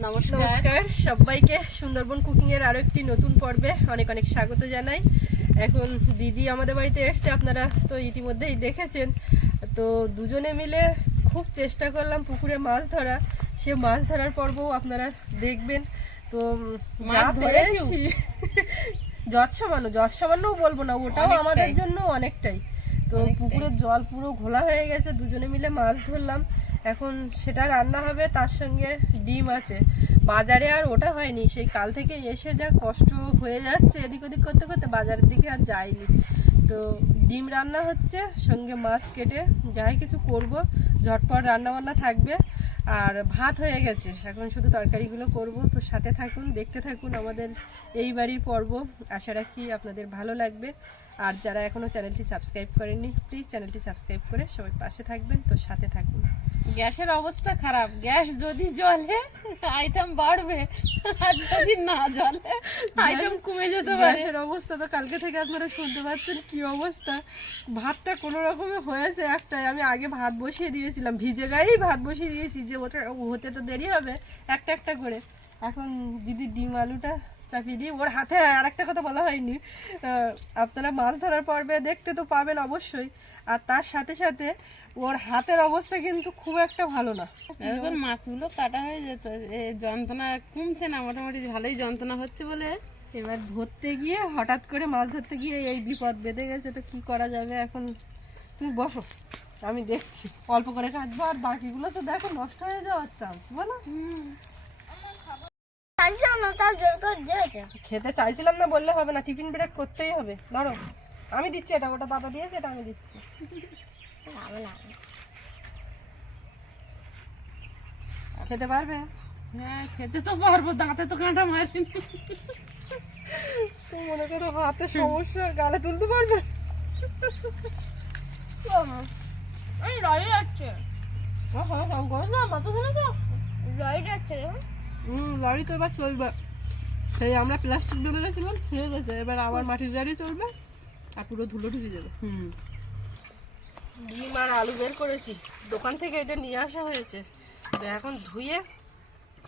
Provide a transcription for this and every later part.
নমস্কার। সবাইকে সুন্দরবন কুকিং এর আরও একটি নতুন পর্বে অনেক অনেক স্বাগত জানাই। এখন দিদি আমাদের বাড়িতে এসছে আপনারা তো ইতিমধ্যেই দেখেছেন। তো দুজনে মিলে খুব চেষ্টা করলাম পুকুরে মাছ ধরা। সে মাছ ধরার পর্বও আপনারা দেখবেন। তো মাছ যা ধরেছিও? যৎ সামান্য যৎ সামান্যও বলব না ওটাও আমাদের জন্য অনেকটাই। তো পুকুরের জল পুরো ঘোলা হয়ে গেছে দুজনে মিলে মাছ ধরলাম। এখন সেটা রান্না হবে, তার সঙ্গে ডিম আছে। বাজারে আর ওটা হয়নি, সেই কাল থেকে এসে যা কষ্ট হয়ে যাচ্ছে এদিক ওদিক করতে করতে বাজারের দিকে আর যাইনি। তো ডিম রান্না হচ্ছে, সঙ্গে মাছ কেটে যাই কিছু করব, ঝটপট রান্না বান্না থাকবে। আর ভাত হয়ে গেছে, এখন শুধু তরকারিগুলো করব। তো সাথে থাকুন, দেখতে থাকুন আমাদের এই বাড়ির পর্ব। আশা রাখি আপনাদের ভালো লাগবে। আর যারা এখনও চ্যানেলটি সাবস্ক্রাইব করেননি প্লিজ চ্যানেলটি সাবস্ক্রাইব করে সবাই পাশে থাকবেন তো সাথে থাকুন। গ্যাসের অবস্থা খারাপ। গ্যাস যদি জ্বলে আইটেম বাড়বে। আর যদি না জ্বলে আইটেম কমে যেতে পারে। গ্যাসের অবস্থা তো কালকে থেকে আপনারা শুনতে পাচ্ছেন কি অবস্থা। ভাতটা কোনো রকমে হয়েছে একটাই। আমি আগে ভাত বসিয়ে দিয়েছিলাম ভিজে গায়েই ভাত বসিয়ে দিয়েছি যে ওটা হতে তো দেরি হবে একটা একটা করে। এখন দিদি ডিম আলুটা চাপিয়ে দিয়ে ওর হাতে আর একটা কথা বলা হয়নি। আপনারা মাছ ধরার পর্বে দেখতে তো পাবেন অবশ্যই। আর তার সাথে সাথে ওর হাতের অবস্থা কিন্তু খুব একটা ভালো না। এখন মাছগুলো কাটা হয়ে যেত। এ যন্ত্রণা কমছে না মোটামুটি ভালোই যন্ত্রণা হচ্ছে বলে। এবার ধরতে গিয়ে হঠাৎ করে মাছ ধরতে গিয়ে এই বিপদ বেঁধে গেছে তো কি করা যাবে এখন? তুমি বসো আমি দেখছি। অল্প করে কাটবো আর বাকিগুলো তো দেখো নষ্ট হয়ে যাওয়ার চান্স বলো। খেতে চাইছিলাম না বললে হবে না টিফিন ব্রেক করতেই হবে। ধরো আমি দিচ্ছি এটা ওটা দাদা দিয়েছে এটা আমি দিচ্ছি। খেতে পারবে? হ্যাঁ খেতে তো পারব দাঁতে তো কাঁটা মারিনি। মনে করো হাতে সমস্যা গালে তুলতে পারবে? আমি লড়াই যাচ্ছে। হ্যাঁ, হ্যাঁ, করো না, মাথা ধরেছো? হুম, লরি তো এবার চলবে। সেই আমরা প্লাস্টিক বেঁধে গেছিলাম ছেড়ে গেছে এবার আবার মাটির গাড়ি চলবে আর পুরো ধুলো ঢুকে যাবে। হুম। ডিম আর আলু বের করেছি। দোকান থেকে এটা নিয়ে আসা হয়েছে। তো এখন ধুয়ে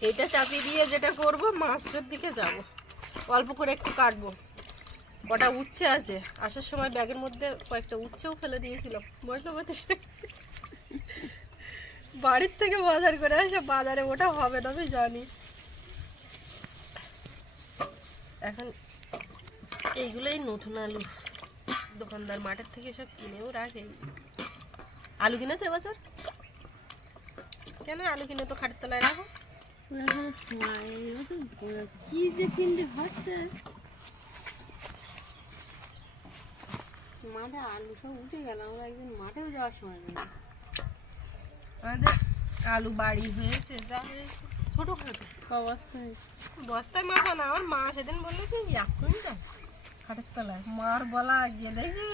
এইটা চাপিয়ে দিয়ে যেটা করব মাছের দিকে যাব। অল্প করে একটু কাটবো। কটা উচ্ছে আছে। আসার সময় ব্যাগের মধ্যে কয়েকটা উচ্ছেও ফেলে দিয়েছিলাম। বৈষ্ণবতী বাড়ির থেকে বাজার করে আসে বাজারে ওটা হবে না আমি জানি। এখন এইগুলোই নতুন আলু। দোকানদার মাঠের থেকে সব কিনেও রাখে আলু কিনেছে এবছর? কেন আলু কিনে তো খাটের তলায় রাখো? কি যে কিনতে হচ্ছে? মাঠে আলু সব উঠে গেল আমরা একদিন মাঠেও যাওয়ার সময় নেই আমাদের আলু বাড়ি হয়েছে যা হয়েছে। ছোটো খাটো। অবস্থায় বস্তায় মাখা না আমার মা সেদিন বলল কি এক কুইন্টাল খাটের তলায়। মার বলা গিয়ে দেখি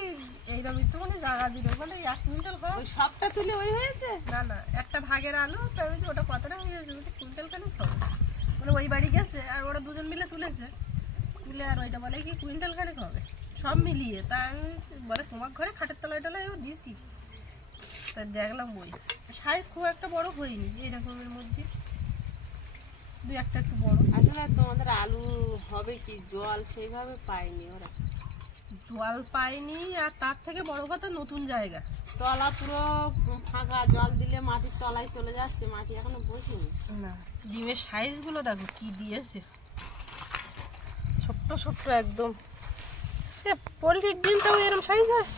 এইরকম একটুখানি জায়গা দিল বলে এক কুইন্টাল হয় ওই সবটা তুলে ওই হয়েছে? না না একটা ভাগের আলু তো আমি বলছি, ওটা কতটা হয়ে গেছে বলছি কুইন্টাল কেন খাব মানে ওই বাড়ি গেছে আর ওরা দুজন মিলে তুলেছে। তুলে আর ওইটা বলে কি কুইন্টাল খানেক হবে। সব মিলিয়ে তা আমি বলে তোমার ঘরে খাটের তলায় টলায়ও দিছি। তা দেখলাম বই সাইজ খুব একটা বড় হয়নি এইরকমের মধ্যে। দুই একটা একটু বড় আসলে তোমাদের আলু হবে কি? জল সেইভাবে পায়নি ওরা। জল পাইনি আর তার থেকে বড় কথা নতুন জায়গা। তলা পুরো ফাঁকা জল দিলে মাটির তলায় চলে যাচ্ছে মাটি এখনও বসেনি। না ডিমের সাইজগুলো দেখো কি দিয়েছে। ছোট্ট ছোট্ট একদম। এ পোলট্রির ডিমটাও এরকম সাইজ হয়?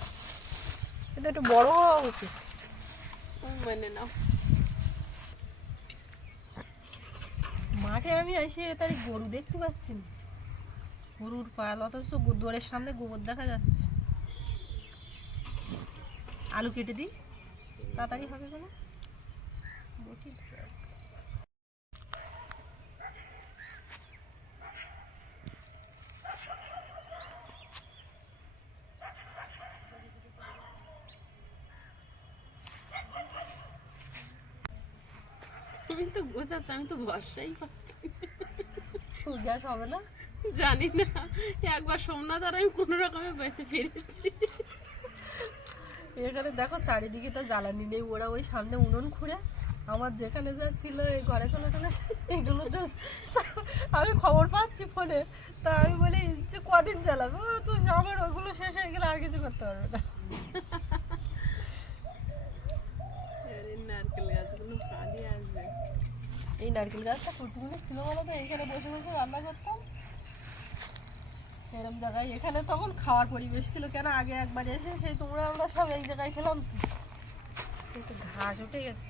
এটা একটু বড় হওয়া উচিত। মানে নাও। মাঠে আমি এসে তার গরু দেখতে পাচ্ছি না। গরুর পাল, অথচ দোরের সামনে গোবর দেখা যাচ্ছে। আলু কেটে দিই? তাড়াতাড়ি হবে কেন। তুমি তো গোছাচ্ছ, আমি তো বর্ষাই পাচ্ছি ফুল গ্যাস হবে না? জানি না। একবার সোমনাথ আর আমি কোনো রকমে বেঁচে ফিরেছি। এখানে দেখো চারিদিকে তো জ্বালানি নেই। ওরা ওই সামনে উনুন খুঁড়ে আমার যেখানে যা ছিল এই ঘরে কোনো টোলে এগুলো তো আমি খবর পাচ্ছি ফোনে। তা আমি বলি যে কদিন ও তো আমার ওগুলো শেষ হয়ে গেলে আর কিছু করতে পারবে না আরে নারকেল গাছগুলো পালিয়ে আসবে এই নারকেল গাছটা ফুটগুলো ছিল বলো তো এইখানে বসে বসে রান্না করতাম। এরম জায়গায় এখানে তখন খাওয়ার পরিবেশ ছিল কেন? আগে একবার এসে সেই তোমরা আমরা সব এই জায়গায় খেলাম। কিন্তু ঘাস উঠে গেছে।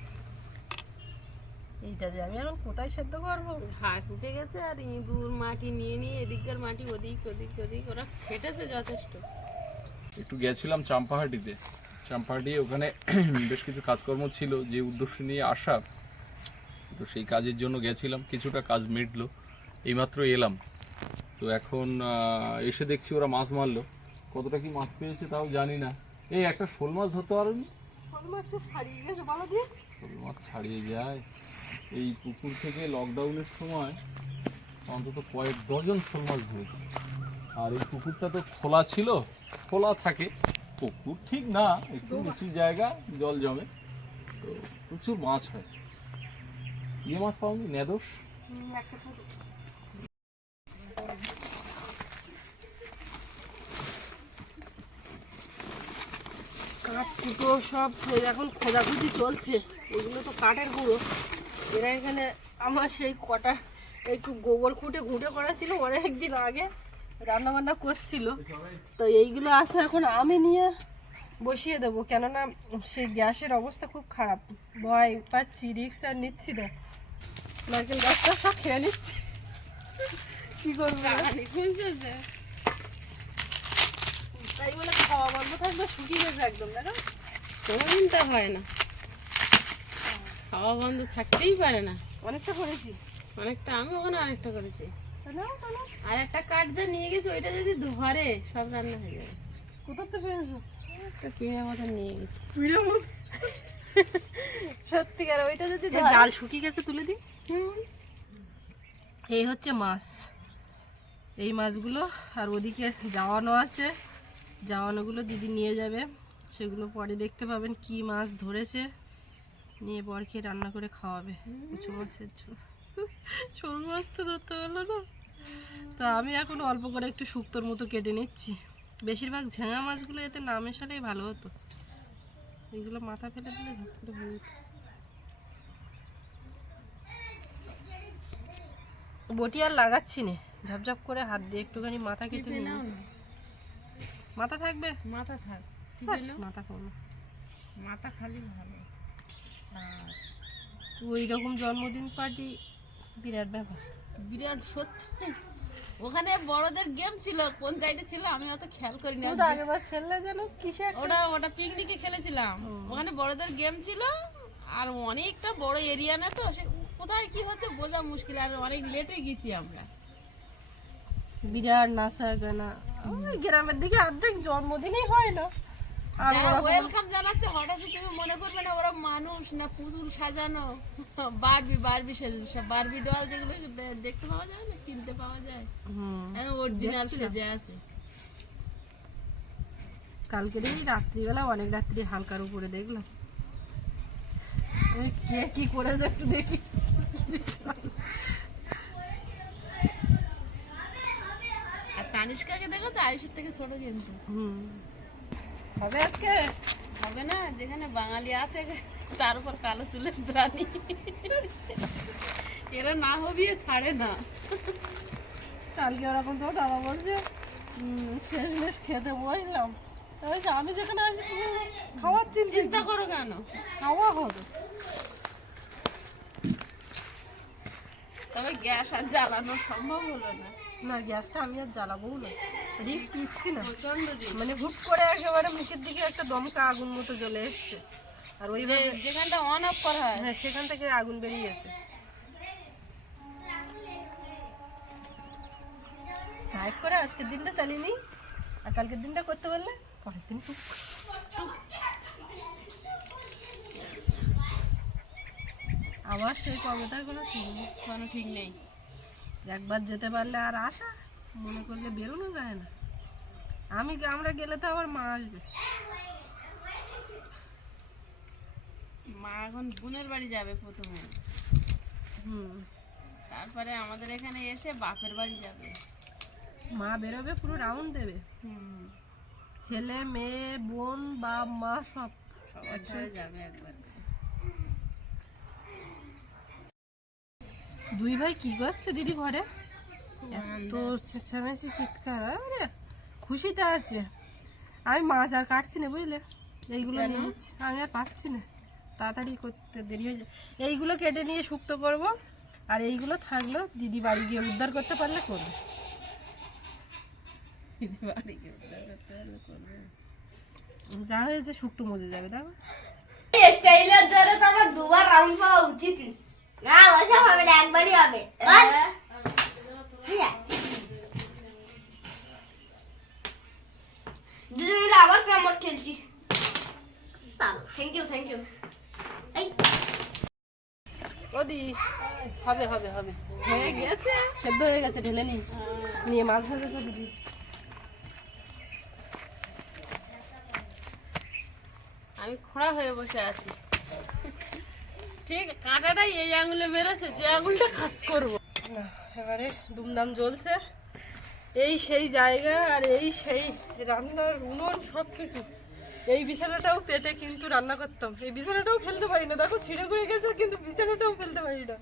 এইটা যে আমি এখন কোথায় সেদ্ধ করব? ঘাস উঠে গেছে আর ইঁদুর মাটি নিয়ে নিয়ে এদিককার মাটি ওদিক ওদিক ওদিক ওরা খেটেছে যথেষ্ট। একটু গেছিলাম চাম্পাহাটিতে। চাম্পাহাটি ওখানে বেশ কিছু কাজকর্ম ছিল যে উদ্দেশ্য নিয়ে আসা। তো সেই কাজের জন্য গেছিলাম কিছুটা কাজ মিটলো এইমাত্র এলাম। তো এখন এসে দেখছি ওরা মাছ মারলো। কতটা কি মাছ পেয়েছে তাও জানি না। এই একটা শোল মাছ ধরতে পারেনি শোল মাছ ছাড়িয়ে যায়। এই পুকুর থেকে লকডাউনের সময় অন্তত কয়েক ডজন শোল মাছ ধরেছে। আর এই পুকুরটা তো খোলা ছিল খোলা থাকে। পুকুর ঠিক না একটু নিচু জায়গা জল জমে। তো প্রচুর মাছ হয়। ইয়ে মাছ পাওনি নেদোষ কাঠ কুটো সব এখন খোঁজাখুঁজি চলছে। এগুলো তো কাঠের গুঁড়ো। এরা এখানে আমার সেই কটা একটু গোবর খুঁটে ঘুঁটে করা ছিল অনেক দিন আগে রান্না বান্না করছিল। তো এইগুলো আছে এখন আমি নিয়ে বসিয়ে দেবো। কেননা সেই গ্যাসের অবস্থা খুব খারাপ। ভয় পাচ্ছি রিক্স আর নিচ্ছি না নারকেল গাছটা সব খেয়ে নিচ্ছি। কি করব? তাই বলে খাওয়া বন্ধ থাকবে শুকিয়ে গেছে একদম দেখো কোনোদিন তা হয় না। খাওয়া বন্ধ থাকতেই পারে না। অনেকটা করেছি। অনেকটা আমি ওখানে অনেকটা করেছি। আর একটা কাঠ যা নিয়ে গেছে ওইটা যদি ধরে সব রান্না হয়ে যাবে। কোথার থেকে পেয়েছ একটা পিঁড়ে মতন নিয়ে গেছি। সত্যিকার ওইটা যদি জাল শুকিয়ে গেছে তুলে দিই। এই হচ্ছে মাছ। এই মাছগুলো আর ওদিকে জাওয়ানো আছে। জাওয়ানোগুলো দিদি নিয়ে যাবে। সেগুলো পরে দেখতে পাবেন কি মাছ ধরেছে। নিয়ে বরকে রান্না করে খাওয়াবে। কুচু মাছের ঝোল। মাছ তো ধরতে পারল না। তা আমি এখন অল্প করে একটু শুক্তোর মতো কেটে নিচ্ছি। বেশিরভাগ ঝেঙা মাছগুলো এতে না মেশালেই ভালো হতো। এগুলো মাথা ফেলে দিলে ঝপ করে হয়ে যেত। বটি আর লাগাচ্ছি না। ঝপঝপ করে হাত দিয়ে একটুখানি মাথা কেটে নিই মাথা থাকবে? মাথা থাক। মাথা করব। মাথা খালি ভালো। ওই রকম জন্মদিন পার্টি বিরাট ব্যাপার। বিরাট সত্যি। ওখানে বড়দের গেম ছিল কোন সাইডে ছিল আমি অত খেয়াল করি না। ওটা আগেবার খেললে যেন কিসে ওটা ওটা পিকনিকে খেলেছিলাম। ওখানে বড়দের গেম ছিল আর অনেকটা বড় এরিয়া না তো সে কোথায় কি হচ্ছে বোঝা মুশকিল আর অনেক লেটে গেছি আমরা। বিরাট নাচা গানা। গ্রামের দিকে অর্ধেক জন্মদিনই হয় না। ওয়েলকাম জানাচ্ছে। হঠাৎ তুমি মনে করবে না ওরা মানুষ না পুতুল সাজানো? বারবি বারবি সেজে বারবি ডল যেগুলো দেখতে পাওয়া যায় না? কিনতে পাওয়া যায়? অরিজিনাল সেজে আছে। কালকের রাত্রিবেলা অনেক রাত্রি হালকার উপরে দেখলাম। কে কি করেছে একটু দেখি। আর তানিষ্কাকে দেখেছ? আয়ুষের থেকে ছোট কিন্তু। হুম। হবে আজকে? হবে না যেখানে বাঙালি আছে তার উপর কালো চুলের প্রাণী এরা না হবিয়ে ছাড়ে না। কালকে ওরকম তো দাদা বলছে উম, শেষ খেতে বসলাম। আমি যেখানে আসি খাওয়াচ্ছেন চিন্তা করো কেন? খাওয়া হবে। তবে গ্যাস আর জ্বালানো সম্ভব হলো না। না গ্যাসটা আমি আর জ্বালাবো না। রিক্স নিচ্ছি না। মানে হুট করে একেবারে মুখের দিকে একটা দমকা আগুন মতো জ্বলে এসছে। আর ওইভাবে যেখানটা অন অফ করা হয়। হ্যাঁ সেখান থেকে আগুন বেরিয়েছে টাইপ করে আজকের দিনটা চালিয়ে নিই। আর কালকের দিনটা করতে পারলে পরের দিন টুক আবার সেই কবে তার কোনো ঠিক নেই কোনো ঠিক নেই। একবার যেতে পারলে আর আসা মনে করলে বেরোনো যায় না। আমি আমরা গেলে তো আবার মা আসবে। মা এখন বোনের বাড়ি যাবে প্রথমে। হুম। তারপরে আমাদের এখানে এসে বাপের বাড়ি যাবে। মা বেরোবে পুরো রাউন্ড দেবে। হুম। ছেলে মেয়ে বোন বাপ মা সব সবার যাবে একবার। দুই ভাই কি করছে দিদি ঘরে? এত চেঁচামেচি চিৎকার আরে খুশিতে আছে। আমি মাছ আর কাটছি না বুঝলে? এইগুলো নিয়ে নিচ্ছি আমি আর পাচ্ছি না। তাড়াতাড়ি করতে দেরি হয়ে যায়। এইগুলো কেটে নিয়ে শুক্তো করব আর এইগুলো থাকল দিদি বাড়ি গিয়ে উদ্ধার করতে পারলে করবে। বাড়ি গিয়ে উদ্ধার করতে পারলে করবে। যা হয়েছে শুক্তো মজে যাবে দেখো। স্টাইলের জন্য তো আমার দুবার রাউন্ড পাওয়া উচিত। না ওসব হবে না একবারই হবে। হ্যাঁ। দুজন মিলে আবার ক্যামট খেলছি। থ্যাংক ইউ থ্যাংক ইউ ওদি হবে হবে হবে। হয়ে গেছে। সেদ্ধ হয়ে গেছে ঢেলে নিই নিয়ে মাছ ভাজেছে দিদি। আমি খোঁড়া হয়ে বসে আছি। ঠিক কাঁটাটাই এই আঙুলে বেরোছে যে আঙুলটা কাজ করব। এবারে দুমদাম জ্বলছে। এই সেই জায়গা আর এই সেই রান্নার উনুন সব কিছু এই বিছানাটাও পেতে কিন্তু রান্না করতাম। এই বিছানাটাও ফেলতে পারি না দেখো ছিঁড়ে করে গেছে কিন্তু বিছানাটাও ফেলতে পারি না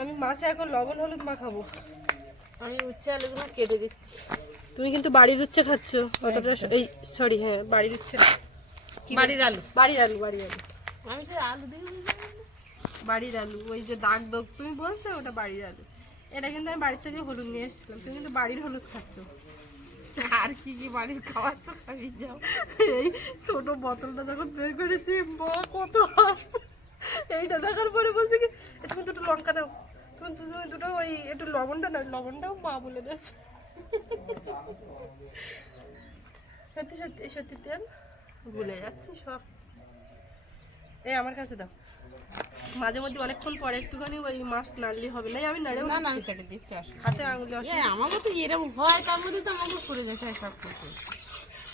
আমি মাছে এখন লবণ হলুদ মাখাবো। আমি উচ্চে আলুগুলো কেটে দিচ্ছি। তুমি কিন্তু বাড়ির উচ্ছে খাচ্ছ। অতটা এই সরি হ্যাঁ বাড়ির উচ্ছে। বাড়ির আলু। বাড়ির আলু বাড়ির আলু। আমি সে আলু দিয়ে বাড়ির আলু ওই যে দাগ দাগ তুমি বলছো ওটা বাড়ির আলু। এটা কিন্তু আমি বাড়ির থেকে হলুদ নিয়ে এসেছিলাম। তুমি কিন্তু বাড়ির হলুদ খাচ্ছ। আর কি কি বাড়ির খাওয়াচ্ছ খাবি যাও এই ছোট বোতলটা যখন বের করেছি মা কত এইটা দেখার পরে বলছে কি "এ, তুমি দুটো লঙ্কা দাও। তুমি তুমি দুটো ওই একটু লবণটা নাও লবণটাও মা বলে দিয়েছে। সত্যি সত্যি সত্যি তেল ভুলে যাচ্ছি সব। এই আমার কাছে দাও। মাঝে মধ্যে অনেকক্ষণ পরে একটুখানি ওই মাছ নাড়লি হবে না আমি নাড়েও না আমি কেটে দিচ্ছি হাতে আঙুলে আমাকে তো এরকম হয় তার মধ্যে তো আমাকে করে গেছে সব কিছু।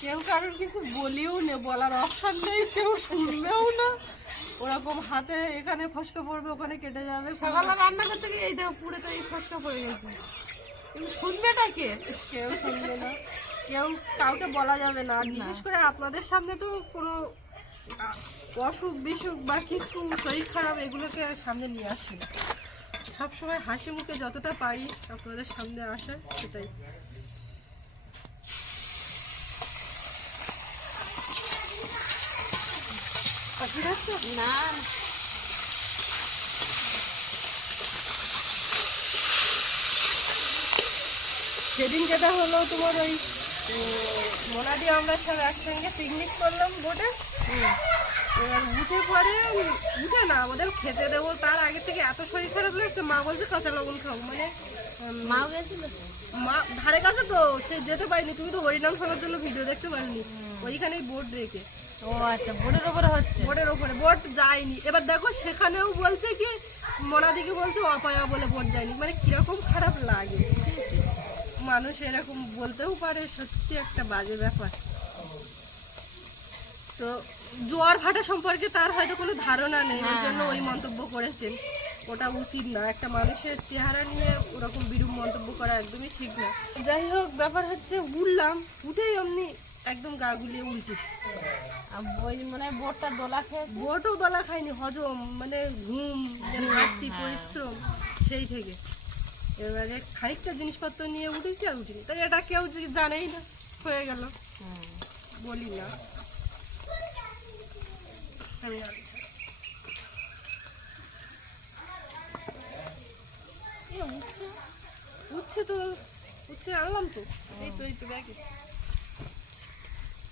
কেউ কারোর কিছু বলিও নে বলার অপশন নেই কেউ শুনবেও না। ওরকম হাতে এখানে ফসকা পড়বে ওখানে কেটে যাবে সকালে রান্না করতে গিয়ে এই দেখো পুরো তো এই ফসকা পড়ে গেছে। শুনবেটা কে? কেউ শুনবে না। কেউ কাউকে বলা যাবে না। আর বিশেষ করে আপনাদের সামনে তো কোনো অসুখ বিসুখ বা কিছু শরীর খারাপ এগুলোকে সামনে নিয়ে আসি। সবসময় হাসি মুখে যতটা পারি আপনাদের সামনে আসা সেটাই? না। সেদিন যেটা হলো তোমার ওই মোনাদি আমরা সব একসঙ্গে পিকনিক করলাম বোটে এবার উঠে পরে উঠে না আমাদের খেতে দেবো। তার আগে থেকে এত শরীর খারাপ লাগছে মা বলছে কাঁচা লবণ খাও। মানে মাও গেছিল? মা ধারে কাছে তো সে যেতে পারিনি। তুমি তো হরিনাম শোনার জন্য ভিডিও দেখতে পারিনি। ওইখানেই বোট রেখে। ও আচ্ছা বোর্ডের ওপরে হচ্ছে? বোটের ওপরে বোট যায়নি। এবার দেখো সেখানেও বলছে কি মোনাদিকে বলছে অপায়া বলে বোট যায়নি। মানে কীরকম খারাপ লাগে। মানুষ এরকম বলতেও পারে সত্যি একটা বাজে ব্যাপার। তো জোয়ার ভাটা সম্পর্কে তার হয়তো কোনো ধারণা নেই ওই জন্য ওই মন্তব্য করেছেন। ওটা উচিত না একটা মানুষের চেহারা নিয়ে ওরকম বিরূপ মন্তব্য করা একদমই ঠিক না। যাই হোক ব্যাপার হচ্ছে উঠলাম উঠেই অমনি একদম গা গুলিয়ে উল্টি। ওই মানে বোটটা দোলা খেয়ে বোটও দলা খায়নি হজম মানে ঘুম ঘাটতি পরিশ্রম সেই থেকে। এবারে খানিকটা জিনিসপত্র নিয়ে উঠেছি আর উঠিনি। তাই এটা কেউ যদি জানেই না, হয়ে গেল। বলি না। আমি আচ্ছা উঠছে তো উঠছে আনলাম তো। এই তো এই তো, ব্যাগে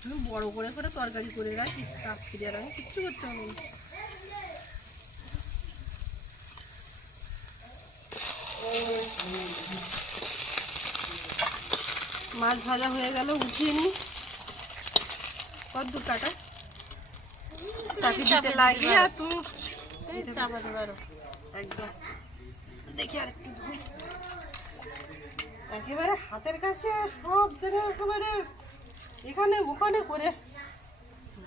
তুমি বড় করে করে তরকারি করে রাখি রাত্রি আর আমি কিচ্ছু করতে হবে না। মাছ ভাজা হয়ে গেল উঠিয়ে নি। কত কাটা। চাপি দিতে লাগিয়ে আর তুমি একদম। দেখি আর একটু একেবারে হাতের কাছে সব জায়গায় একেবারে এখানে ওখানে করে।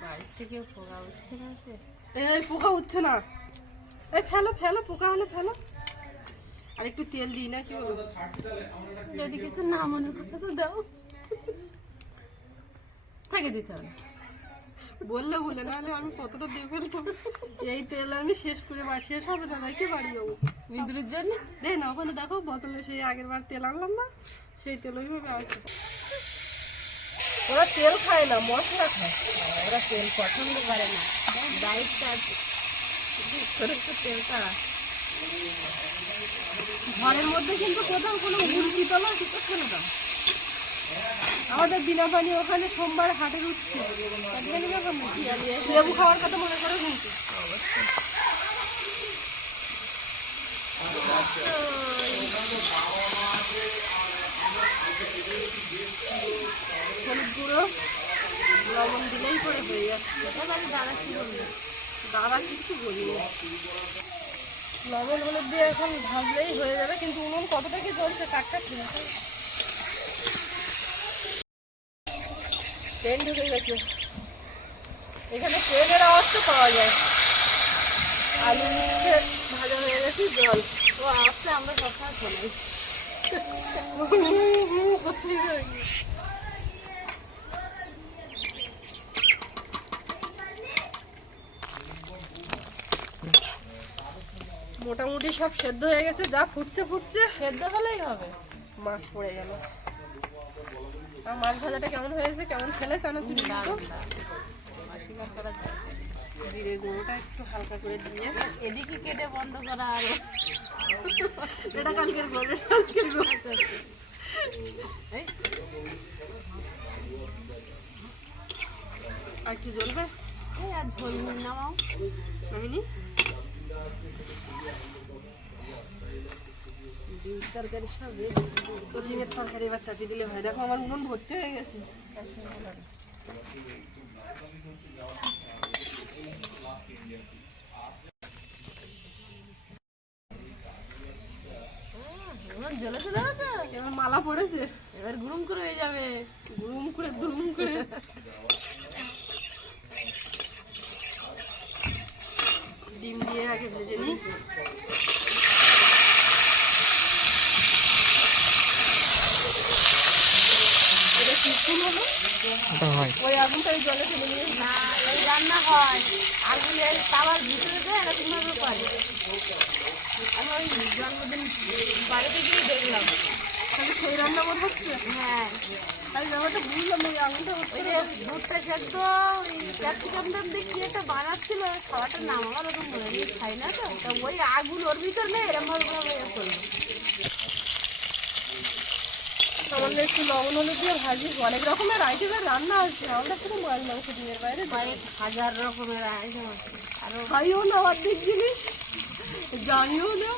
বাড়ির থেকে পোকা উঠছে না সে এই পোকা উঠছে না। এই ফেলো ফেলো পোকা হলে ফেলো। আর একটু তেল দিই না কি যদি কিছু না মনে করে তো দাও। থেকে দিতে হবে। বললে বলে নাহলে আমি কতটা দিয়ে ফেলতাম। এই তেল আমি শেষ করে বাড়ি শেষ হবে না রেখে বাড়ি যাব। বিদ্যুতের জন্য? দেখ না ওখানে দেখো বোতলে সেই আগের বার তেল আনলাম না সেই তেল ওইভাবে আছে। ওরা তেল খায় না মশলা খায়। ওরা তেল পছন্দ করে না। ডাইটটা করে তেলটা ঘরের মধ্যে কিন্তু কোথাও কোনো মুরগি তোলা সেটা ফেলে দাও আমাদের বিনা পানি ওখানে সোমবার হাটের উঠছে লেবু খাওয়ার কথা মনে করে কিন্তু হলুদ গুঁড়ো, লবণ দিলেই পরে হয়ে যাচ্ছে। দাদা কি বলবে? দাদা কিছু বলিনি লবণ হলুদ দিয়ে এখন ভাজলেই হয়ে যাবে, কিন্তু উনুন কতটা কি জ্বলছে টাটকা ছিল ট্রেন ঢুকে গেছে। এখানে ট্রেনের আওয়াজ তো পাওয়া যায়। আলু ভাজা হয়ে গেছে, জল। ও আসলে আমরা সবসময় চলে মোটামুটি সব সেদ্ধ হয়ে গেছে যা ফুটছে ফুটছে। সেদ্ধ হলেই হবে। মাছ পড়ে গেল। আর মাছ ভাজাটা কেমন হয়েছে কেমন খেলে চানাচুরি জিরে গুঁড়োটা একটু হালকা করে দিয়ে এদিকে কেটে বন্ধ করা আর। এটা কালকের গল্প আজকের আর কি জ্বলবে? আর ঝোল নামাও নামিনি? তরকারি সব ডিমের তরকারি এবার চাপিয়ে দিলে হয়। দেখো আমার উনুন ভর্তি হয়ে গেছে। চলে গেছে? এবার মালা পড়েছে। এবার গুরুম করে হয়ে যাবে। গুরুম করে দুরুম করে। ডিম দিয়ে আগে ভেজে নিই এটা কি ফুল হলো ওই আগুনটা ওই জলে ফেলে দিয়ে না এই রান্না হয় আগুন এই তাওয়ার ভিতরে দেয় এরকম ভাবে করে আমি ওই জন্মদিন বাড়িতে গিয়ে দেখলাম তাহলে সেই রান্না মনে হচ্ছে হ্যাঁ আমি ব্যাপারটা বুঝলাম না ওই আগুনটা হচ্ছে ওই যে ভুট্টা সেদ্ধ ওই ক্যাপসিকাম টাম দিয়ে কি একটা বানাচ্ছিল খাবারটার নাম আমার ওরকম মনে নেই খাই না তো ওই আগুন ওর ভিতর নেই এরকম ভাবে ভাবে ইয়ে করল সামান্য একটু লবণ হলুদ দিয়ে ভাজি। অনেক রকমের আইটেমের রান্না আছে। আমরা শুধু মাছ মাংস ডিমের বাইরে হাজার রকমের আইটেম আছে। আরও খাইও না অর্ধেক জিনিস। জানিও না।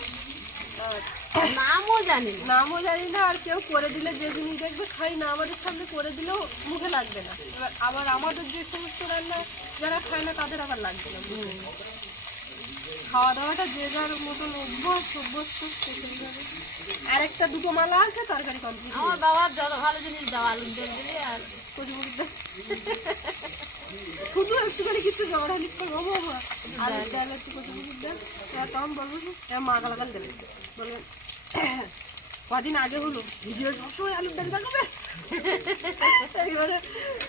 নামও জানি নামও জানি না। আর কেউ করে দিলে যে জিনিস দেখবে খাই না। আমাদের সামনে করে দিলেও মুখে লাগবে না। এবার আবার আমাদের যে সমস্ত রান্না যারা খায় না তাদের আবার লাগবে না। খাওয়া দাওয়াটা যে যার মতন অভ্যাস অভ্যস্ত সেভাবে আর একটা দুটো মালা আছে তরকারি কমপ্লিট আমার বাবার যত ভালো জিনিস দাও আর কচুমুড়ি দাও। শুধু একটুখানি কিছু জোগাড় হলি করব বাবা। আর ডাল একটু কচুমুড়ি দেন এবার তখন বলব মা গালাগাল দেবে। বলবেন কদিন আগে হলো ভিডিও সবসময় আলুর ডাল দেখাবে।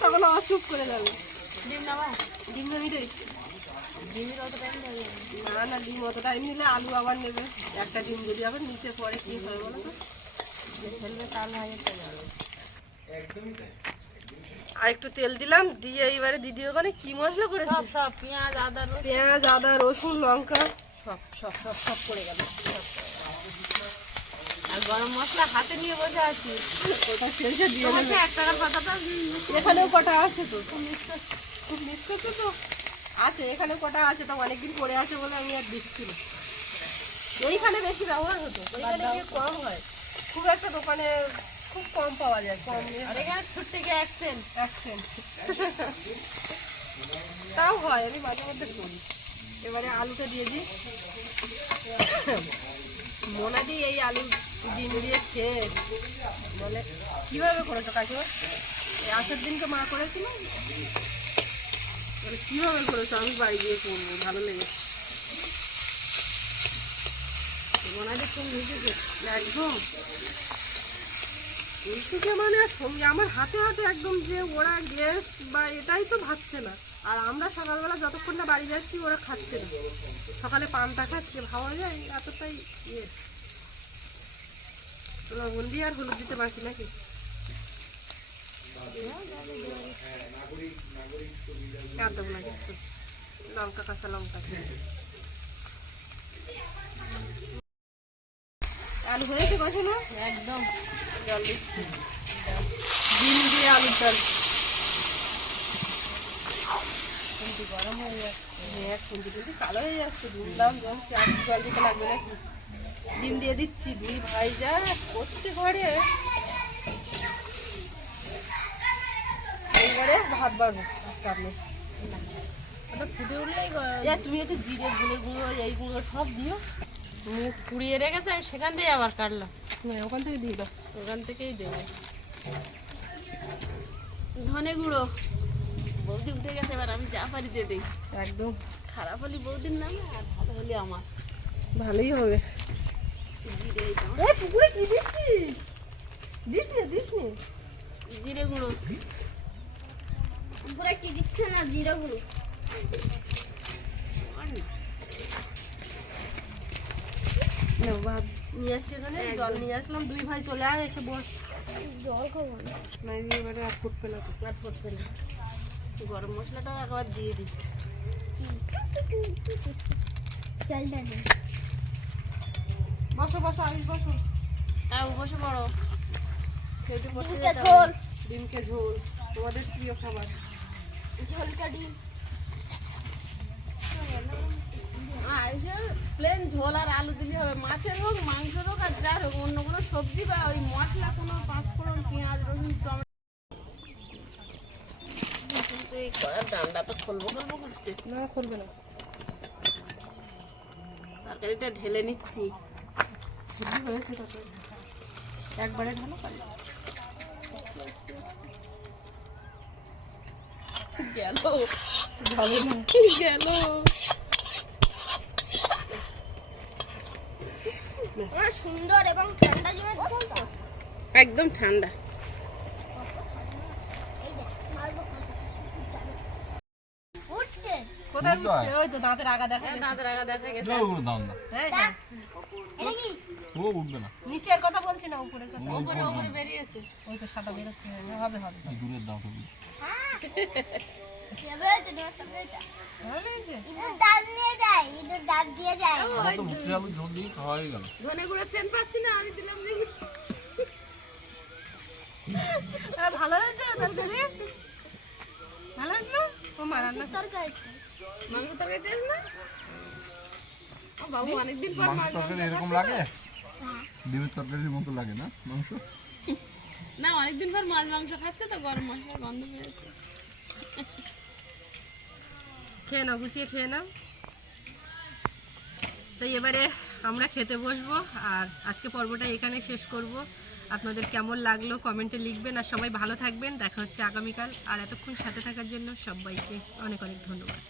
তখন আবার চুপ করে যাবে। ডিম নামা ডিম নামি রে ডিমের অত টাইম লাগে না। না না ডিম অত টাইম নিলে আলু আবার নেবে। একটা ডিম যদি আবার নিচে পরে কি হয় বলো তো? আর একটু তেল দিলাম দিয়ে এইবারে দিদি ওখানে কি মশলা করেছে? সব সব পেঁয়াজ আদা রসুন। পেঁয়াজ আদা রসুন লঙ্কা। সব সব সব সব পড়ে গেল। আর গরম মশলা হাতে নিয়ে বসে আছি। ওটা শেষে দিয়ে এক টাকার পাতাটা উম, এখানেও কটা আছে তো? খুব মিস খুব মিস করছ তো? আছে এখানে কটা আছে তো অনেকদিন পরে আছে বলে আমি আর দেখছি না। এইখানে বেশি ব্যবহার হতো গিয়ে কম হয়। খুব একটা দোকানে খুব কম পাওয়া যায় কম আর এখানে ছুটতে গিয়ে এক সেন্ট তাও হয় আমি মাঝে মধ্যে করি। এবারে আলুটা দিয়ে দিই। মোনা দিয়ে এই আলু ডিম দিয়ে খেয়ে বলে কীভাবে করেছ কাকিমা? এই আসার দিনকে মা করেছিল। মানে কীভাবে করেছ? আমি বাড়ি গিয়ে করব, ভালো লেগেছে। হয় একদম মানে আমার হাতে হাতে একদম যে ওরা গেস্ট বা এটাই তো ভাবছে না। আর আমরা সকালবেলা যতক্ষণ না বাড়ি যাচ্ছি, ওরা খাচ্ছে না। সকালে পান্তা খাচ্ছে ভাবা যায়, এতটাই ইয়ে। লবণ আর হলুদ দিতে বাকি নাকি? আর দেবো না কিচ্ছু লঙ্কা কাঁচা লঙ্কা। আলু হয়েছে বসানো একদম। জল দিচ্ছি। ডিম দিয়ে আলুর ডাল গরম হয়ে যাচ্ছে। হ্যাঁ খুঁজি খুঁজি কালো হয়ে যাচ্ছে। ডিম দাম জমছে আর জল দিতে লাগবে নাকি? ডিম দিয়ে দিচ্ছি। দুই ভাই যা করছে ঘরে। এইবারে ভাত বাড়বো চাপ নেই। ওটা ফুটে তুমি একটু জিরে গুঁড়ো গুঁড়ো এই গুঁড়ো সব দিও। পুড়িয়ে রেখেছে আমি সেখান দিয়ে আবার কাটলাম। হ্যাঁ ওখান থেকে দিয়ে দাও। ওখান থেকেই দেবো। ধনে গুঁড়ো। বৌদি উঠে গেছে এবার আমি যা পারি দিয়ে দিই। একদম। খারাপ হলে বৌদির নামে আর ভালো হলে আমার। ভালোই হবে। জিরে এই দাও। এই পুকুরে কি দিচ্ছিস? দিস দিস জিরে গুঁড়ো। পুকুরে কি দিচ্ছে না জিরো গুলো? না, ভাত নিয়ে আসছি এখানে জল নিয়ে আসলাম দুই ভাই চলে আয় এসে বস। জল খাব না। না এবারে আর ফুটবে না। আর না। গরম মশলাটাও একবার দিয়ে দিই। জলটা বসো বসো বসো। হ্যাঁ বসে খেতে ডিমটা যেতে ডিমকে ঝোল তোমাদের প্রিয় খাবার। ঝোলটা ডিম। প্লেন ঝোল আর আলু দিলে হবে। মাছের হোক মাংসের হোক আর যার হোক অন্য কোনো সবজি বা ওই মশলা কোনো পাঁচফোড়ন পেঁয়াজ রসুন টমেটো। এই কড়ার ডান্ডা তো খুলবো খুলবো করতে। না করবে না। তরকারিটা ঢেলে নিচ্ছি। একবারে ঢালো পারি গেল। ভালো না গেল সুন্দর এবং ঠান্ডা জমে ঝোল তো। একদম ঠান্ডা। কোথায় উঠছে? ওই তো দাঁতের আগা দেখা হ্যাঁ, দাঁতের আগা দেখা গেছে। দাম না হ্যাঁ হ্যাঁ এটা কি? ও উঠবে না। নিচের কথা বলছি না উপরের কথা। উপরে উপরে বেরিয়েছে। ওই তো সাদা বেরোচ্ছে। হবে হবে। দূরের তো হয়ে হ্যাঁ, ভালো হয়েছে তরকারি ভালো না ও মা রান্না তরকারি মাংস তরকারি না বাবু অনেকদিন পর এরকম লাগে? ডিমের তরকারির মতো লাগে না মাংস? না, অনেকদিন পর মাছ মাংস খাচ্ছে তো, গরম মশলা গন্ধ পেয়েছে। খেয়ে নাও, গুছিয়ে খেয়ে নাও। তো এবারে আমরা খেতে বসবো, আর আজকে পর্বটা এখানে শেষ করব। আপনাদের কেমন লাগল কমেন্টে লিখবেন, আর সবাই ভালো থাকবেন। দেখা হচ্ছে আগামীকাল, আর এতক্ষণ সাথে থাকার জন্য সবাইকে অনেক অনেক ধন্যবাদ।